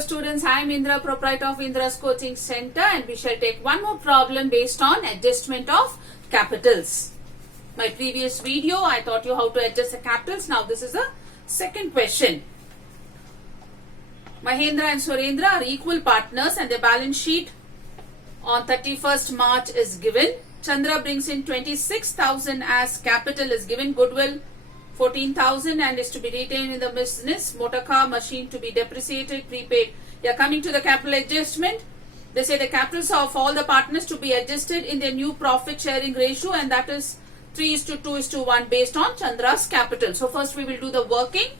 Hello students, I am Indra, proprietor of Indra's Coaching Center, and we shall take one more problem based on adjustment of capitals. My previous video I taught you how to adjust the capitals. Now this is the second question. Mahendra and Surendra are equal partners and their balance sheet on 31st March is given. Chandra brings in 26,000 as capital is given, goodwill 14,000 and is to be retained in the business, motor car, machine to be depreciated, prepaid. You are coming to the capital adjustment. They say the capitals of all the partners to be adjusted in their new profit sharing ratio, and that is 3:2:1 based on Chandra's capital. So first we will do the working.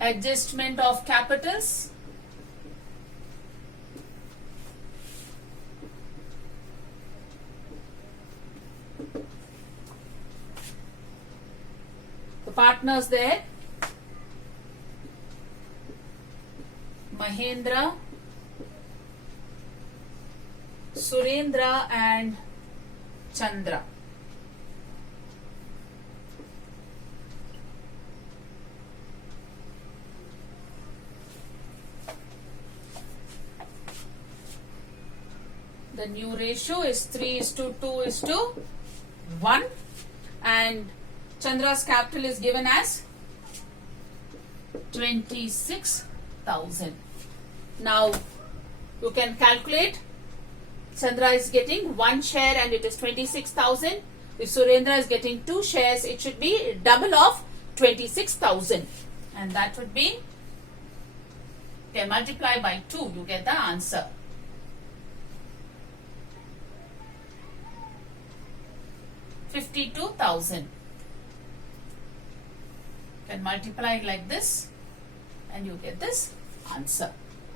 Adjustment of capitals. The partners there, Mahendra, Surendra and Chandra. The new ratio is 3:2:1 and Chandra's capital is given as 26,000. Now you can calculate. Chandra is getting one share and it is 26,000. If Surendra is getting two shares, it should be double of 26,000, and that would be, okay, multiply by 2, you get the answer. $52,000. Can multiply it like this and you get this answer.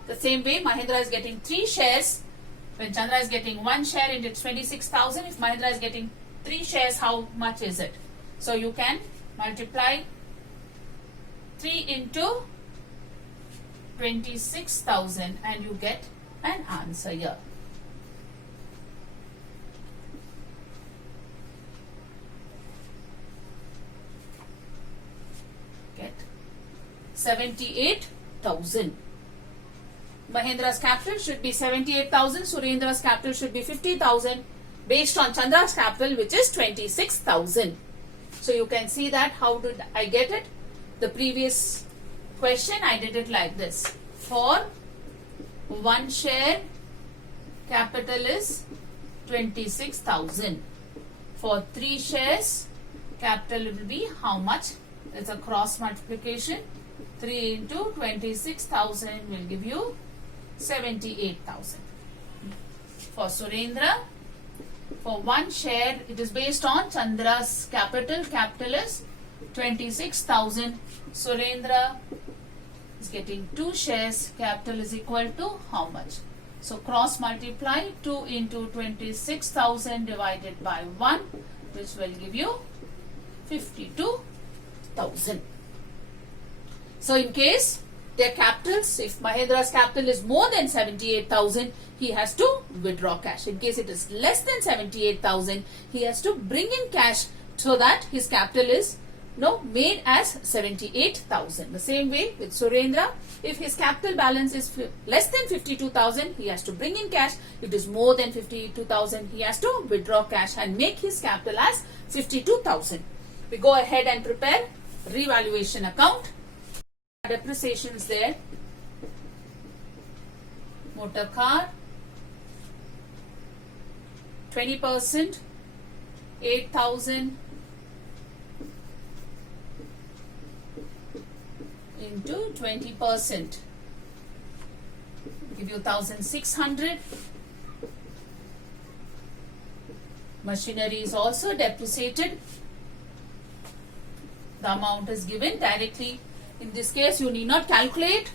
The same way, Mahendra is getting 3 shares. When Chandra is getting 1 share, and it's 26,000. If Mahendra is getting 3 shares, how much is it? So you can multiply 3 into 26,000 and you get an answer here. Get 78,000. Mahendra's capital should be 78,000. Surendra's capital should be 50,000 based on Chandra's capital, which is 26,000. So you can see that how did I get it? The previous question I did it like this. For 1 share, capital is 26,000. For 3 shares, capital will be how much? It's a cross multiplication. 3 into 26,000 will give you 78,000. For Surendra, for 1 share, it is based on Chandra's capital. Capital is 26,000. Surendra is getting 2 shares. Capital is equal to how much? So cross multiply 2 into 26,000 divided by 1, which will give you 52,000. So in case their capitals, if Mahendra's capital is more than 78,000, he has to withdraw cash. In case it is less than 78,000, he has to bring in cash so that his capital is made as 78,000. The same way with Surendra, if his capital balance is less than 52,000, he has to bring in cash. If it is more than 52,000, he has to withdraw cash and make his capital as 52,000. We go ahead and prepare revaluation account. Depreciation is there. Motor car, 20%, 8,000 into 20%, give you 1,600. Machinery is also depreciated. The amount is given directly. In this case, you need not calculate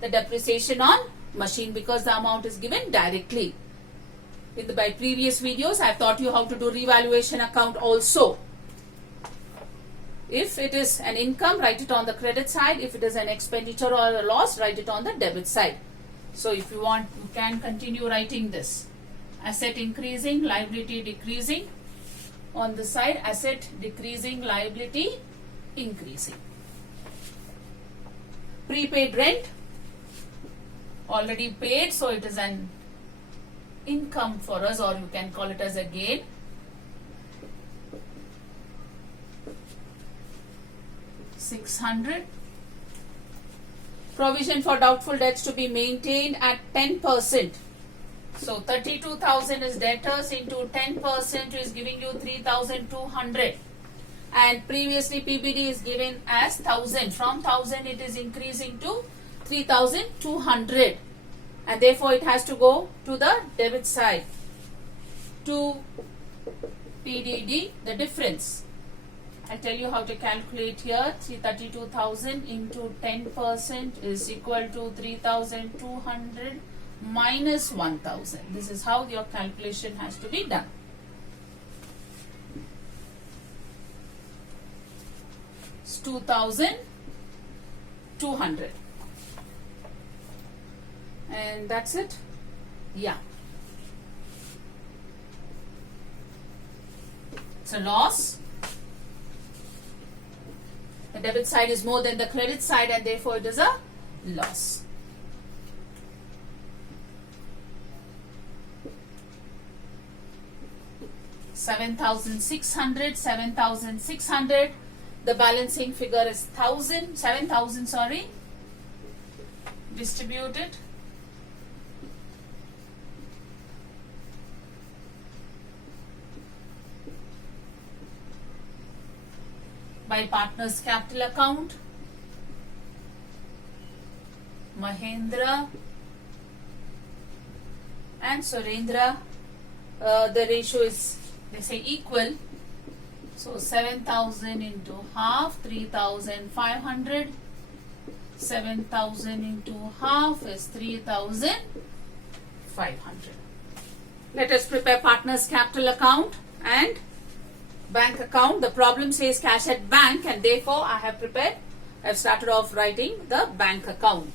the depreciation on machine because the amount is given directly. In my previous videos, I have taught you how to do revaluation account also. If it is an income, write it on the credit side. If it is an expenditure or a loss, write it on the debit side. So if you want, you can continue writing this. Asset increasing, liability decreasing. On the side, asset decreasing, liability increasing. Prepaid rent already paid, so it is an income for us, or you can call it as a gain. $600. Provision for doubtful debts to be maintained at 10%. So 32,000 is debtors into 10% is giving you 3,200. And previously PBD is given as 1,000. From 1,000 it is increasing to 3,200. And therefore it has to go to the debit side. To PDD, the difference. I tell you how to calculate here. 332,000 into 10% is equal to 3,200 minus 1,000. This is how your calculation has to be done. It's 2,200. And that's it. Yeah. It's a loss. The debit side is more than the credit side, and therefore it is a loss. $7,600. The balancing figure is 7,000, sorry. Distribute it. By partners capital account, Mahendra and Surendra, the ratio is, they say, equal. So 7,000 into half, 3,500. 7,000 into half is 3,500. Let us prepare partners capital account and bank account. The problem says cash at bank, and therefore I have started off writing the bank account.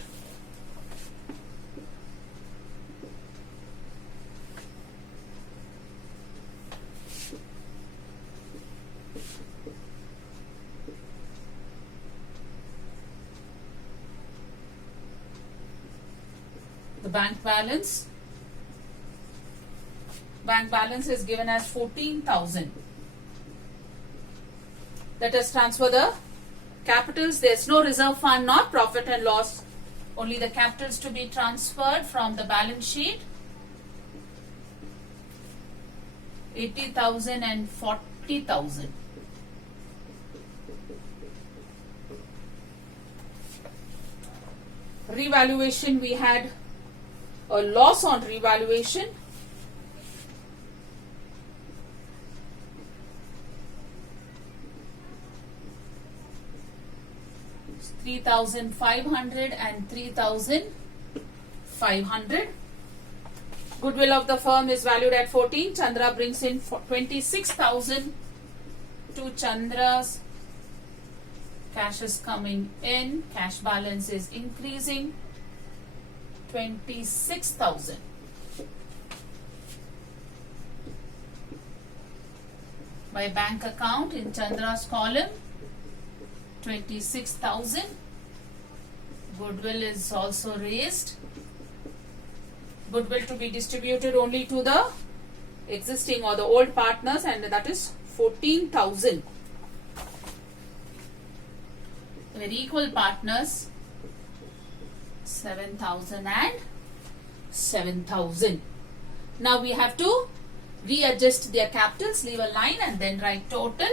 The bank balance is given as 14,000. Let us transfer the capitals. There is no reserve fund, not profit and loss. Only the capitals to be transferred from the balance sheet. 80,000 and 40,000. Revaluation, we had a loss on revaluation. $3,500 and 3,500. Goodwill of the firm is valued at 14. Chandra brings in 26,000 to Chandra's. Cash is coming in. Cash balance is increasing. 26,000. By bank account in Chandra's column, 26,000. Goodwill is also raised. Goodwill to be distributed only to the existing or the old partners, and that is 14,000. With equal partners, 7,000 and 7,000. Now we have to readjust their capitals, leave a line and then write total.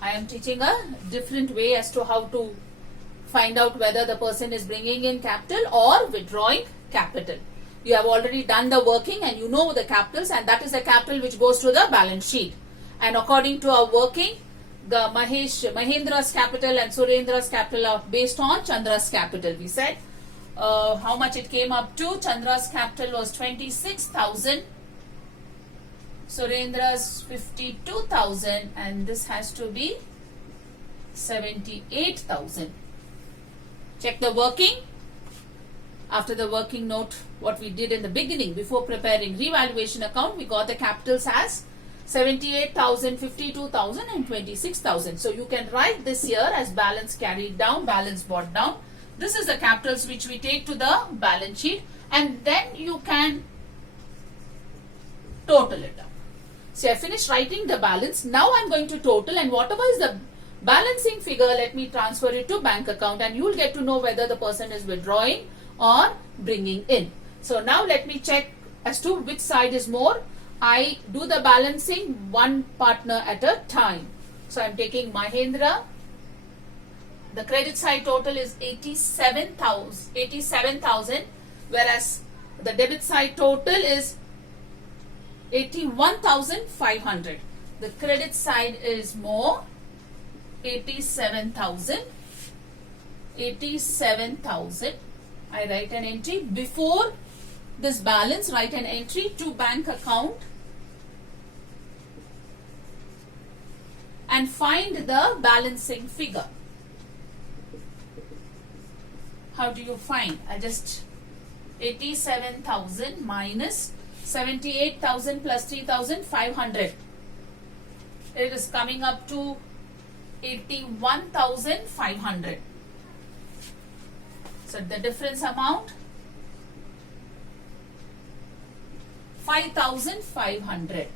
I am teaching a different way as to how to find out whether the person is bringing in capital or withdrawing capital. You have already done the working and you know the capitals, and that is the capital which goes to the balance sheet. And according to our working, Mahendra's capital and Surendra's capital are based on Chandra's capital. We said how much it came up to. Chandra's capital was 26,000. Surendra's 52,000, and this has to be 78,000. Check the working. After the working note, what we did in the beginning before preparing revaluation account, we got the capitals as 78,000, 52,000 and 26,000. So you can write this here as balance carried down, balance brought down. This is the capitals which we take to the balance sheet, and then you can total it up. So I finished writing the balance. Now I am going to total, and whatever is the balancing figure, let me transfer it to bank account, and you will get to know whether the person is withdrawing or bringing in. So now let me check as to which side is more. I do the balancing one partner at a time. So I am taking Mahendra. The credit side total is 87,000, whereas the debit side total is 81,500. The credit side is more, 87,000. I write an entry before this balance. Write an entry to bank account and find the balancing figure. How do you find? I just 87,000 minus 78,000 plus 3,500. It is coming up to 81,500. So the difference amount 5,500.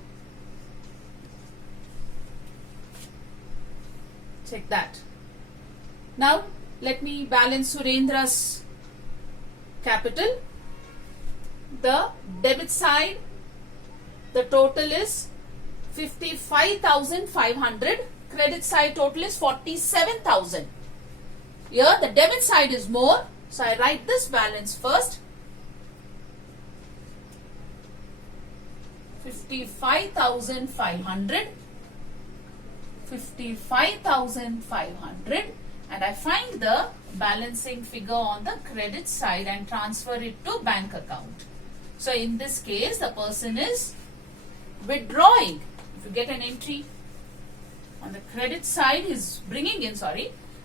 Check that. Now let me balance Surendra's capital. The debit side, the total is 55,500. Credit side total is 47,000. Here the debit side is more. So I write this balance first. 55,500. 55,500. And I find the balancing figure on the credit side and transfer it to bank account. So in this case, the person is withdrawing. If you get an entry on the credit side, is bringing in,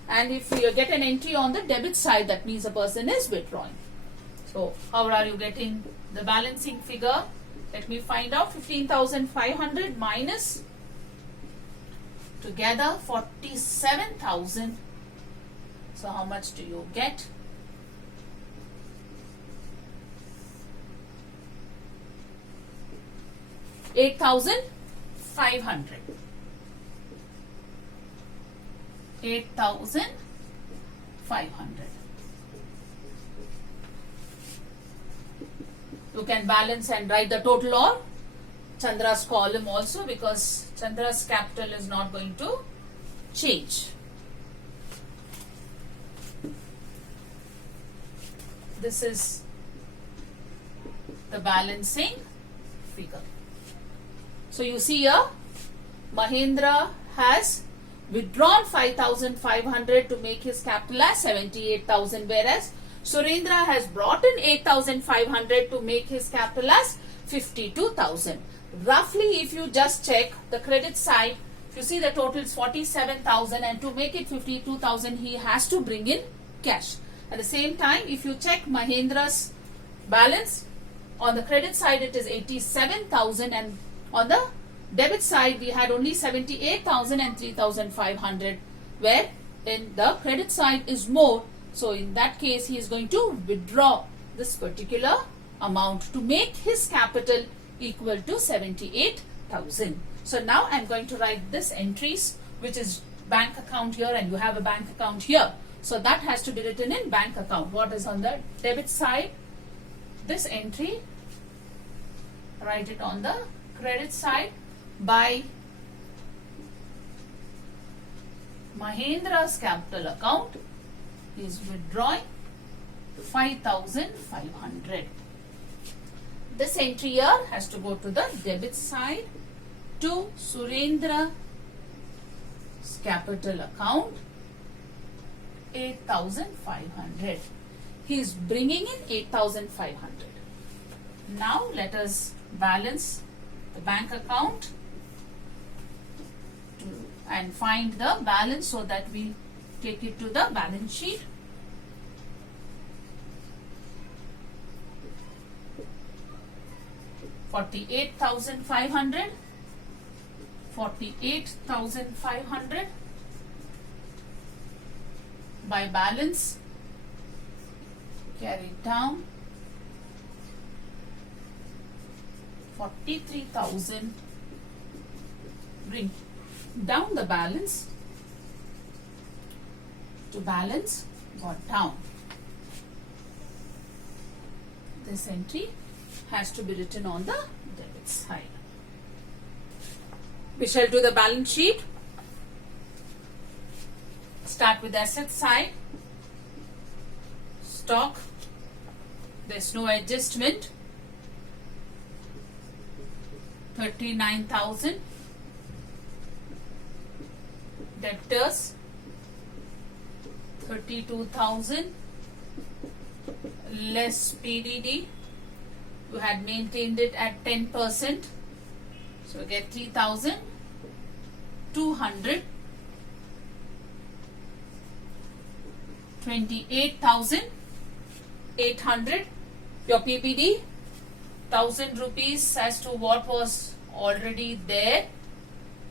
and if you get an entry on the debit side, that means the person is withdrawing. So how are you getting the balancing figure? Let me find out. 15,500 minus together 47,000. So how much do you get? 8,500. 8,500. You can balance and write the total or Chandra's column also, because Chandra's capital is not going to change. This is the balancing figure. So you see here, Mahendra has withdrawn 5,500 to make his capital as 78,000, whereas Surendra has brought in 8,500 to make his capital as 52,000. Roughly, if you just check the credit side, if you see the total is 47,000, and to make it 52,000, he has to bring in cash. At the same time, if you check Mahendra's balance, on the credit side it is 87,000, and on the debit side we had only 78,000 and 3,500, where in the credit side is more. So in that case, he is going to withdraw this particular amount to make his capital equal to 78,000. So now I am going to write this entries, which is bank account here, and you have a bank account here. So that has to be written in bank account. What is on the debit side? This entry, write it on the credit side. By Mahendra's capital account, he is withdrawing 5,500. This entry here has to go to the debit side to Surendra capital account 8,500. He is bringing in 8,500. Now let us balance the bank account and find the balance so that we take it to the balance sheet. $48,500. 48,500 by balance, carry it down, 43,000, bring down the balance, to balance got down. This entry has to be written on the debit side. We shall do the balance sheet. Start with the asset side. Stock, there's no adjustment. 39,000. Debtors, 32,000 less PDD. You had maintained it at 10%. So get 3,200. 28,800. Your PPD 1,000 rupees as to what was already there,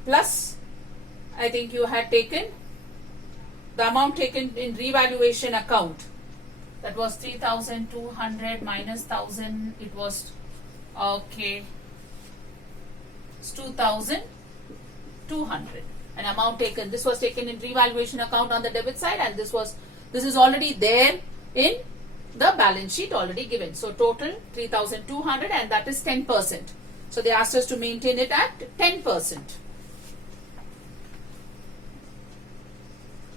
plus I think you had taken the amount taken in revaluation account. That was 3,200 minus 1,000. It was okay. It's 2,200. An amount taken. This was taken in revaluation account on the debit side, and this is already there in the balance sheet already given. So total 3,200, and that is 10%. So they asked us to maintain it at 10%.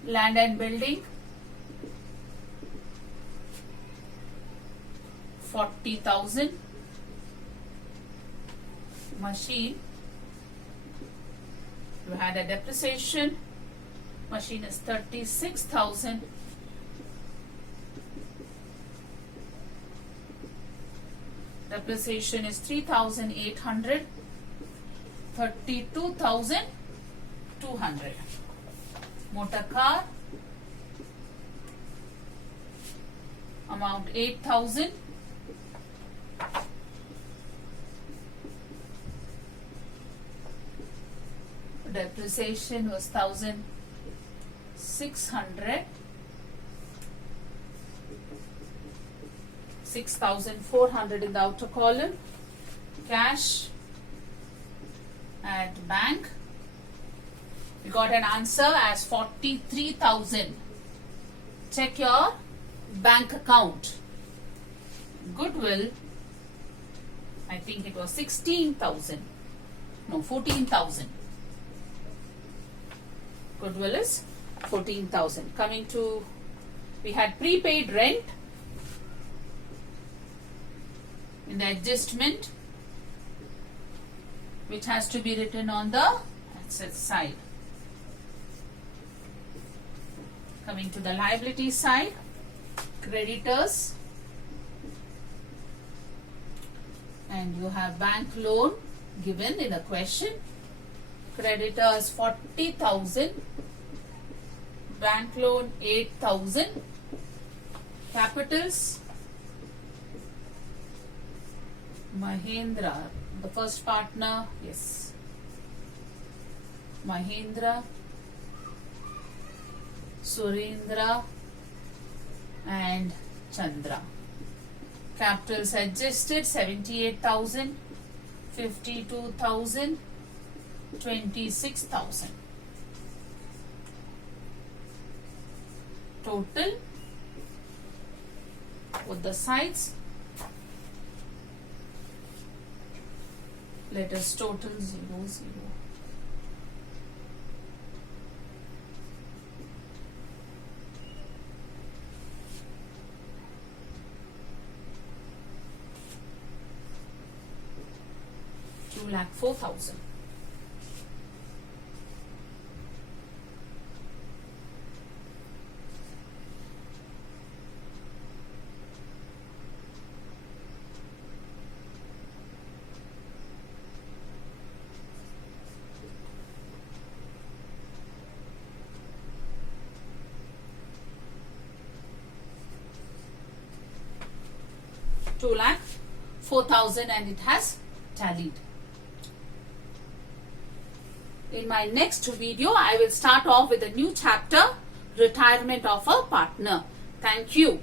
Land and building, 40,000. Machine, you had a depreciation. Machine is 36,000. Depreciation is 3,800. 32,200. Motor car, amount 8,000. Depreciation was 1,600. 6,400 in the outer column. Cash at bank, we got an answer as 43,000. Check your bank account. Goodwill, I think it was 16,000. No, 14,000. Goodwill is 14,000. Coming to, we had prepaid rent in the adjustment, which has to be written on the asset side. Coming to the liability side, creditors, and you have bank loan given in a question. Creditors 40,000, bank loan 8,000. Capitals, Mahindra, the first partner, yes, Mahindra, Surendra and Chandra. Capitals adjusted 78,000, 52,000, 26,000. Total with the sides. Let us total 0, 0. $2,04,000. 2,04,000 and it has tallied. In my next video, I will start off with a new chapter, retirement of a partner. Thank you.